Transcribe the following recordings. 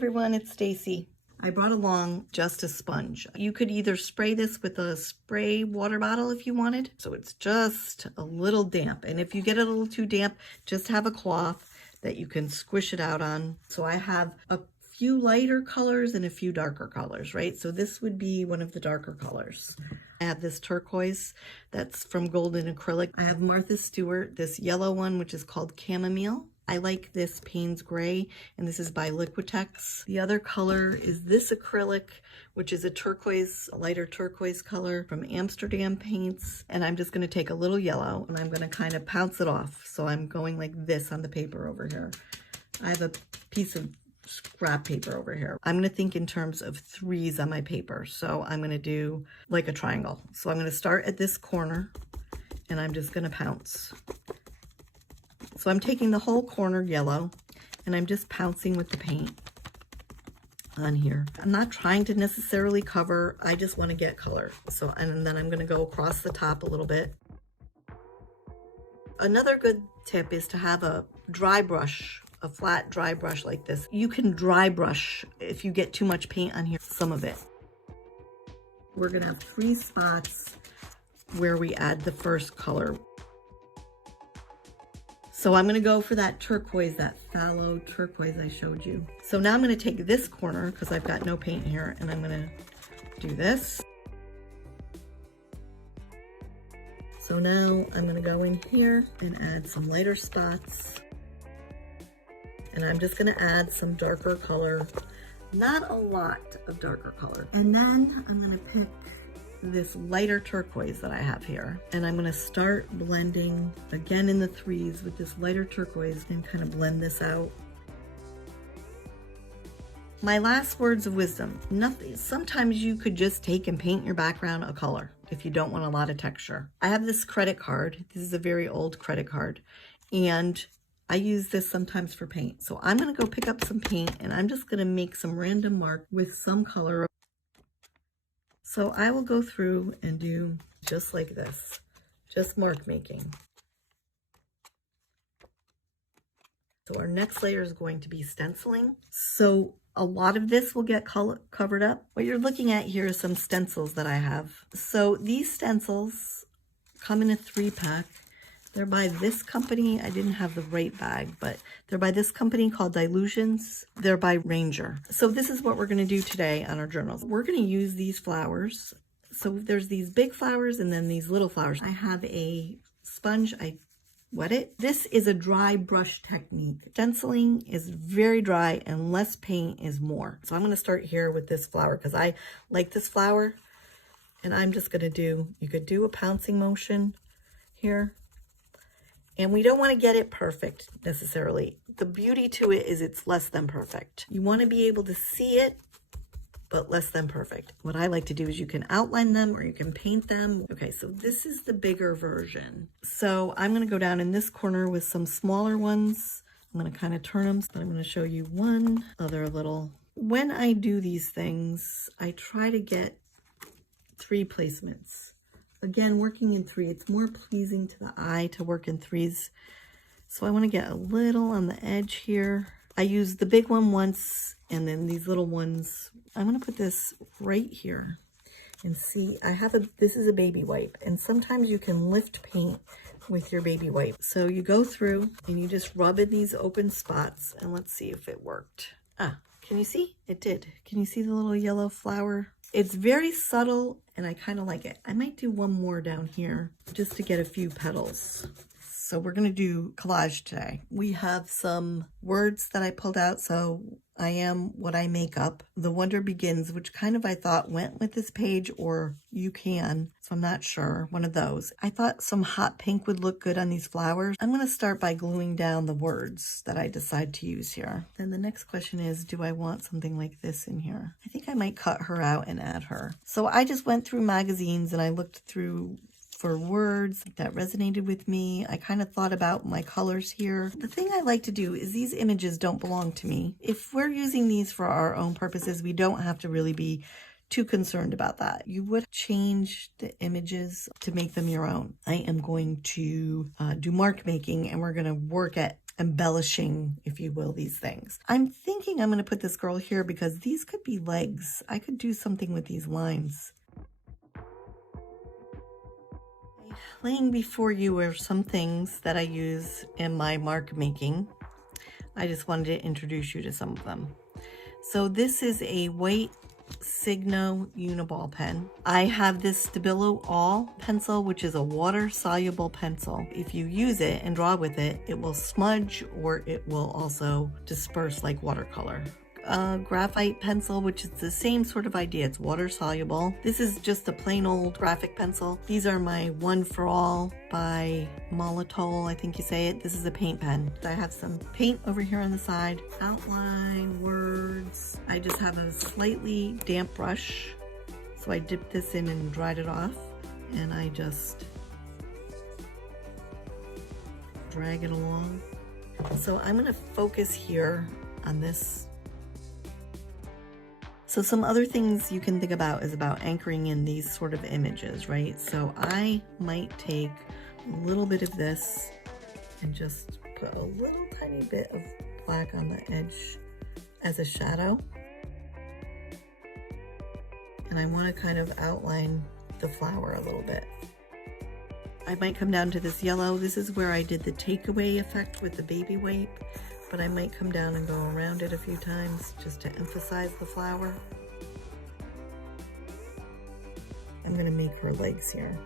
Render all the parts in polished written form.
everyone, it's Stacy. I brought along just a sponge. You could either spray this with a spray water bottle if you wanted. So it's just a little damp. And if you get it a little too damp, just have a cloth that you can squish it out on. So I have a few lighter colors and a few darker colors, right? So this would be one of the darker colors. I have this turquoise that's from Golden Acrylic. I have Martha Stewart, this yellow one, which is called Chamomile. I like this Payne's Gray, and this is by Liquitex. The other color is this acrylic, which is a turquoise, a lighter turquoise color from Amsterdam Paints. And I'm just gonna take a little yellow and I'm gonna kind of pounce it off. So I'm going like this on the paper over here. I have a piece of scrap paper over here. I'm gonna think in terms of threes on my paper. So I'm gonna do like a triangle. So I'm gonna start at this corner and I'm just gonna pounce. So I'm taking the whole corner yellow and I'm just pouncing with the paint on here. I'm not trying to necessarily cover, I just want to get color. So, and then I'm going to go across the top a little bit. Another good tip is to have a dry brush, a flat dry brush like this. You can dry brush if you get too much paint on here, some of it. We're going to have 3 spots where we add the first color. So I'm gonna go for that turquoise, that fallow turquoise I showed you. So now I'm gonna take this corner, because I've got no paint here, and I'm gonna do this. So now I'm gonna go in here and add some lighter spots. And I'm just gonna add some darker color, not a lot of darker color. And then I'm gonna pick this lighter turquoise that I have here, and I'm going to start blending again in the threes with this lighter turquoise and kind of blend this out. My last words of wisdom: nothing. Sometimes you could just take and paint your background a color if you don't want a lot of texture. I have this credit card. This is a very old credit card, and I use this sometimes for paint. So I'm going to go pick up some paint and I'm just going to make some random mark with some color. So I will go through and do just like this, just mark making. So our next layer is going to be stenciling. So a lot of this will get covered up. What you're looking at here is some stencils that I have. So these stencils come in a 3-pack. They're by this company. I didn't have the right bag, but they're by this company called Dilutions. They're by Ranger. So this is what we're going to do today on our journals. We're going to use these flowers. So there's these big flowers and then these little flowers. I have a sponge. I wet it. This is a dry brush technique. Stenciling is very dry and less paint is more. So I'm going to start here with this flower because I like this flower. And I'm just going to do, you could do a pouncing motion here. And we don't want to get it perfect necessarily. The beauty to it is it's less than perfect. You want to be able to see it, but less than perfect. What I like to do is you can outline them or you can paint them. Okay, so this is the bigger version. So I'm going to go down in this corner with some smaller ones. I'm going to kind of turn them. But I'm going to show you one other little. When I do these things, I try to get 3 placements. Again, working in 3, it's more pleasing to the eye to work in 3s. So I want to get a little on the edge here. I use the big one once and then these little ones. I'm going to put this right here and see, this is a baby wipe, and sometimes you can lift paint with your baby wipe. So you go through and you just rub in these open spots, and let's see if it worked. Can you see? It did. Can you see the little yellow flower? It's very subtle and I kind of like it. I might do one more down here just to get a few petals. So we're going to do collage today. We have some words that I pulled out. So I am what I make up. The Wonder Begins, which kind of I thought went with this page, or You Can. So I'm not sure. One of those. I thought some hot pink would look good on these flowers. I'm going to start by gluing down the words that I decide to use here. Then the next question is, do I want something like this in here? I think I might cut her out and add her. So I just went through magazines and I looked through for words that resonated with me. I kind of thought about my colors here. The thing I like to do is these images don't belong to me. If we're using these for our own purposes, we don't have to really be too concerned about that. You would change the images to make them your own. I am going to do mark making, and we're going to work at embellishing, if you will, these things. I'm thinking I'm going to put this girl here because these could be legs. I could do something with these lines. Laying before you are some things that I use in my mark making. I just wanted to introduce you to some of them. So this is a white Signo Uniball pen. I have this Stabilo All pencil, which is a water-soluble pencil. If you use it and draw with it, it will smudge or it will also disperse like watercolor. Graphite pencil, which is the same sort of idea. It's water soluble. This is just a plain old graphic pencil. These are my One for All by Molotol, I think you say it. This is a paint pen. I have some paint over here on the side. Outline, words. I just have a slightly damp brush. So I dipped this in and dried it off. And I just drag it along. So I'm gonna focus here on this. So some other things you can think about is about anchoring in these sort of images, right? So I might take a little bit of this and just put a little tiny bit of black on the edge as a shadow. And I want to kind of outline the flower a little bit. I might come down to this yellow. This is where I did the takeaway effect with the baby wipe. But I might come down and go around it a few times just to emphasize the flower. I'm gonna make her legs here.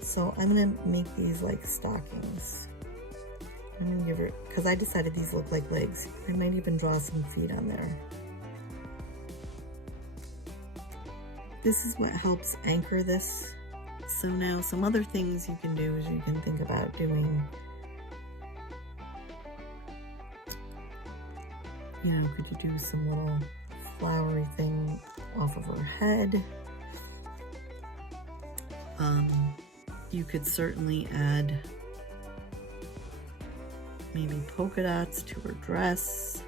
So I'm gonna make these like stockings. I'm gonna give her, because I decided these look like legs. I might even draw some feet on there. This is what helps anchor this. So now some other things you can do is you can think about doing, you know, could you do some little flowery thing off of her head? You could certainly add maybe polka dots to her dress.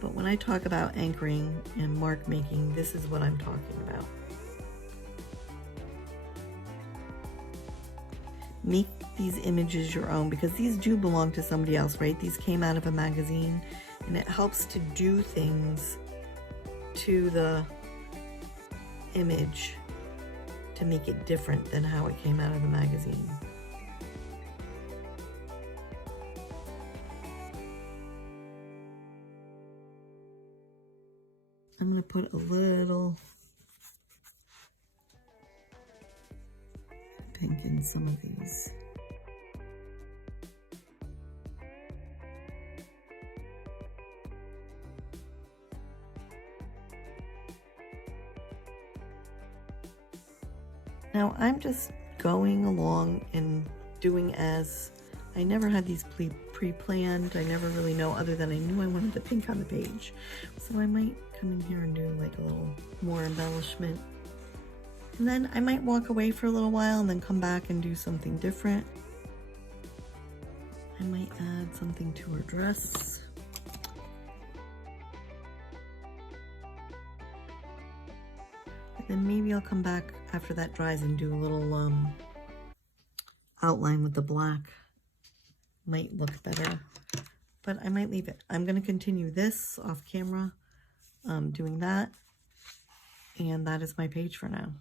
But when I talk about anchoring and mark making, this is what I'm talking about. Make these images your own because these do belong to somebody else, right? These came out of a magazine, and it helps to do things to the image to make it different than how it came out of the magazine. I'm going to put a little pink in some of these. Now I'm just going along and doing as, I never had these pre-planned. I never really know other than I knew I wanted the pink on the page. So I might come in here and do like a little more embellishment. And then I might walk away for a little while and then come back and do something different. I might add something to her dress. Then maybe I'll come back after that dries and do a little outline with the black. Might look better, but I might leave it. I'm going to continue this off camera, doing that, and that is my page for now.